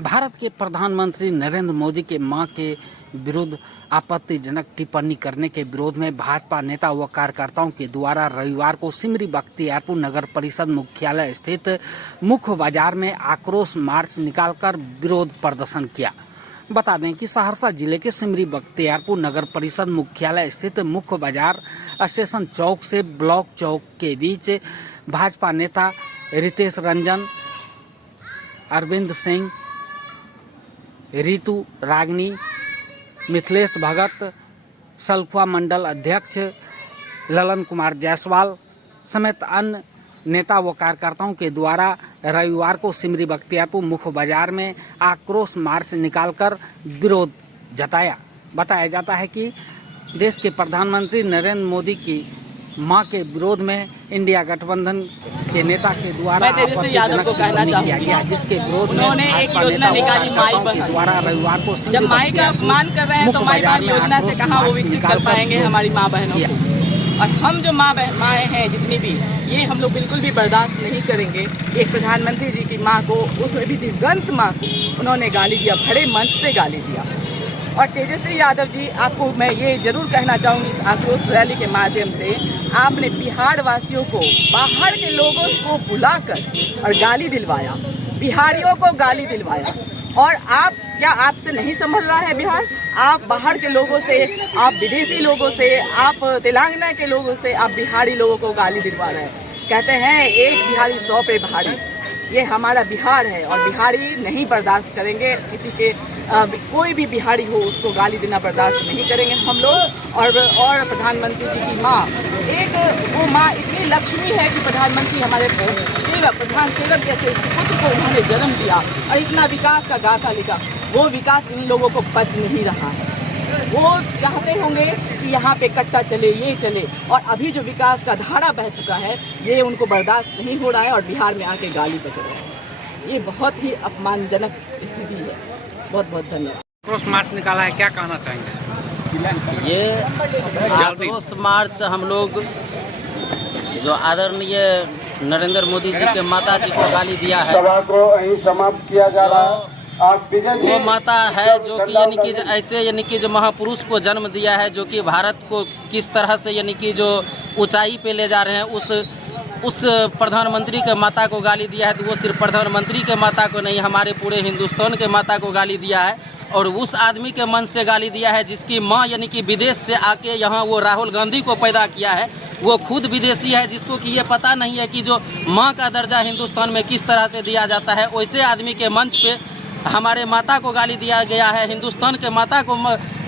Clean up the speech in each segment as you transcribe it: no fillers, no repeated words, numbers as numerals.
भारत के प्रधानमंत्री नरेंद्र मोदी के मां के विरुद्ध आपत्तिजनक टिप्पणी करने के विरोध में भाजपा नेता व कार्यकर्ताओं के द्वारा रविवार को सिमरी बख्तियारपुर नगर परिषद मुख्यालय स्थित मुख्य बाजार में आक्रोश मार्च निकालकर विरोध प्रदर्शन किया। बता दें कि सहरसा जिले के सिमरी बख्तियारपुर नगर परिषद मुख्यालय स्थित मुख्य बाजार स्टेशन चौक से ब्लॉक चौक के बीच भाजपा नेता रितेश रंजन, अरविंद सिंह, रितु रागनी, मिथिलेश भगत, सलखुआ मंडल अध्यक्ष ललन कुमार जायसवाल समेत अन्य नेता व कार्यकर्ताओं के द्वारा रविवार को सिमरी बख्तियारपुर मुख्य बाजार में आक्रोश मार्च निकालकर विरोध जताया। बताया जाता है कि देश के प्रधानमंत्री नरेंद्र मोदी की मां के विरोध में इंडिया गठबंधन के नेता के द्वारा आपत्तिजनक टिप्पणी किया गया, जिसके विरोध में उन्होंने एक योजना निकाली माई बहन द्वारा रविवार को जब माई का अपमान कर रहे हैं तो माई बहन योजना से कहाँ वो विकसित कर पाएंगे हमारी माँ बहनों को। और हम जो माएँ हैं जितनी भी, ये हम लोग बिल्कुल भी बर्दाश्त नहीं करेंगे। एक प्रधानमंत्री जी की माँ को, उसमें भी दिवंगत माँ को उन्होंने गाली दिया, बड़े मंच से गाली दिया। और तेजस्वी यादव जी, आपको मैं ये जरूर कहना चाहूँगी इस आक्रोश रैली के माध्यम से, आपने बिहार वासियों को, बाहर के लोगों को बुलाकर और गाली दिलवाया, बिहारियों को गाली दिलवाया। और आप क्या आपसे नहीं संभल रहा है बिहार? आप बाहर के लोगों से, आप विदेशी लोगों से, आप तेलंगाना के लोगों से आप बिहारी लोगों को गाली दिलवा रहे हैं। कहते हैं एक बिहारी 100 पे भारी। ये हमारा बिहार है और बिहारी नहीं बर्दाश्त करेंगे किसी के, कोई भी बिहारी हो उसको गाली देना बर्दाश्त नहीं करेंगे हम लोग। और प्रधानमंत्री जी की माँ, एक वो माँ इतनी लक्ष्मी है कि प्रधानमंत्री हमारे सेवक, प्रधान सेवक जैसे पुत्र को उन्होंने जन्म दिया और इतना विकास का गाथा लिखा। वो विकास इन लोगों को बच नहीं रहा है। वो चाहते होंगे कि यहाँ पे कट्टा चले, ये चले, और अभी जो विकास का धारा बह चुका है ये उनको बर्दाश्त नहीं हो रहा है और बिहार में आके गाली बज रहे हैं। ये बहुत ही अपमानजनक स्थिति है। बहुत बहुत धन्यवाद। आक्रोश मार्च निकाला है, क्या कहना चाहेंगे? ये आक्रोश मार्च हम लोग जो आदरणीय नरेंद्र मोदी जी के माता जी को गाली दिया है, सभा को यहीं समाप्त किया जा रहा है। वो माता है जो कि यानी कि ऐसे यानी कि जो महापुरुष को जन्म दिया है, जो कि भारत को किस तरह से यानी कि जो ऊंचाई पे ले जा रहे हैं, उस प्रधानमंत्री के माता को गाली दिया है। तो वो सिर्फ प्रधानमंत्री के माता को नहीं, हमारे पूरे हिंदुस्तान के माता को गाली दिया है। और उस आदमी के मन से गाली दिया है जिसकी माँ यानी कि विदेश से आके यहाँ वो राहुल गांधी को पैदा किया है। वो खुद विदेशी है, जिसको कि ये पता नहीं है कि जो माँ का दर्जा हिंदुस्तान में किस तरह से दिया जाता है। वैसे आदमी के मंच पे हमारे माता को गाली दिया गया है, हिंदुस्तान के माता को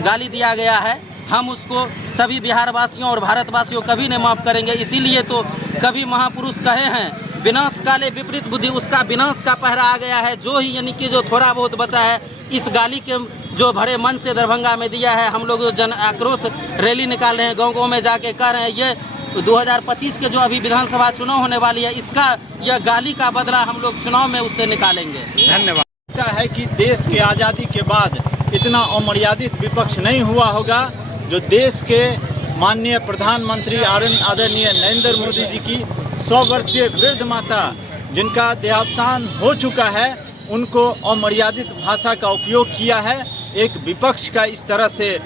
गाली दिया गया है। हम उसको सभी बिहार वासियों और भारतवासियों कभी नहीं माफ़ करेंगे। इसीलिए तो कभी महापुरुष कहे हैं, विनाश काले विपरीत बुद्धि, उसका विनाश का पहरा आ गया है। जो ही यानी कि जो थोड़ा बहुत बचा है इस गाली के जो भरे मन से दरभंगा में दिया है। हम लोग जन आक्रोश रैली निकाल रहे हैं, गाँव में जाके कह रहे हैं ये 2025 के जो अभी विधानसभा चुनाव होने वाली है, इसका यह गाली का बदला हम लोग चुनाव में उससे निकालेंगे। धन्यवाद। है कि देश की आज़ादी के बाद इतना अमर्यादित विपक्ष नहीं हुआ होगा। जो देश के माननीय प्रधानमंत्री आदरणीय नरेंद्र मोदी जी की 100 वर्षीय वृद्ध माता, जिनका देहावसान हो चुका है, उनको अमर्यादित भाषा का उपयोग किया है। एक विपक्ष का इस तरह से,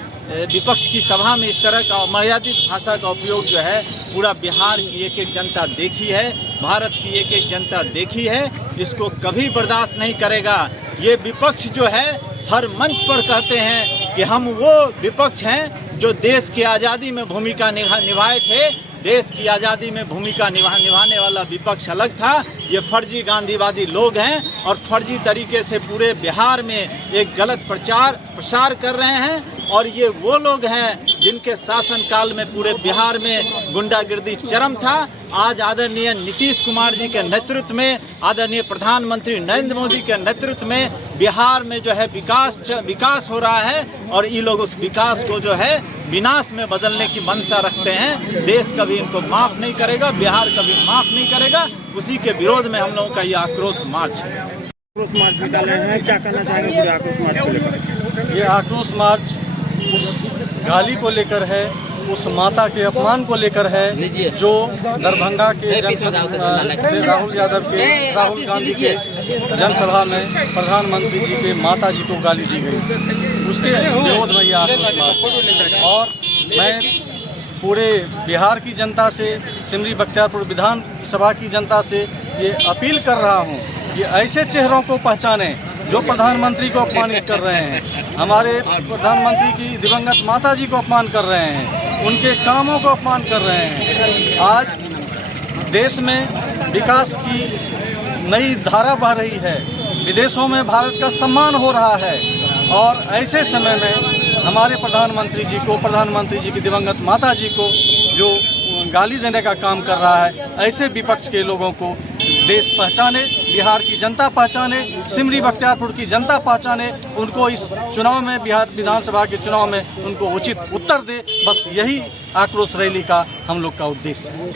विपक्ष की सभा में इस तरह का अमर्यादित भाषा का उपयोग जो है पूरा बिहार की एक एक जनता देखी है, भारत की एक एक जनता देखी है। इसको कभी बर्दाश्त नहीं करेगा। ये विपक्ष जो है हर मंच पर कहते हैं कि हम वो विपक्ष हैं जो देश की आज़ादी में भूमिका निभाए थे। देश की आज़ादी में भूमिका निभाने वाला विपक्ष अलग था। ये फर्जी गांधीवादी लोग हैं और फर्जी तरीके से पूरे बिहार में एक गलत प्रसार कर रहे हैं। और ये वो लोग हैं जिनके शासनकाल में पूरे बिहार में गुंडागिर्दी चरम था। आज आदरणीय नीतीश कुमार जी के नेतृत्व में, आदरणीय प्रधानमंत्री नरेंद्र मोदी के नेतृत्व में बिहार में जो है विकास हो रहा है। और ये लोग उस विकास को जो है विनाश में बदलने की मंशा रखते हैं। देश कभी इनको माफ़ नहीं करेगा, बिहार कभी माफ़ नहीं करेगा। उसी के विरोध में हम लोगों का ये आक्रोश मार्च है। आक्रोश मार्च निकाले हैं, क्या कहना चाहेंगे पूरे आक्रोश मार्च को लेकर? ये आक्रोश मार्च उस गाली को लेकर है, उस माता के अपमान को लेकर है जो दरभंगा के राहुल गांधी के जनसभा में प्रधानमंत्री जी के माता जी को गाली दी गई, उसके विरोध में यह आक्रोश मार्च। और मैं पूरे बिहार की जनता से, सिमरी बख्तियारपुर विधानसभा की जनता से ये अपील कर रहा हूँ कि ऐसे चेहरों को पहचानें जो प्रधानमंत्री को अपमानित कर रहे हैं, हमारे प्रधानमंत्री की दिवंगत माता जी को अपमान कर रहे हैं, उनके कामों को अपमान कर रहे हैं। आज देश में विकास की नई धारा बह रही है, विदेशों में भारत का सम्मान हो रहा है, और ऐसे समय में हमारे प्रधानमंत्री जी की दिवंगत माता जी को जो गाली देने का काम कर रहा है, ऐसे विपक्ष के लोगों को देश पहचाने, बिहार की जनता पहचाने, सिमरी बख्तियारपुर की जनता पहचाने, उनको इस चुनाव में, बिहार विधानसभा के चुनाव में उनको उचित उत्तर दे। बस यही आक्रोश रैली का हम लोग का उद्देश्य है।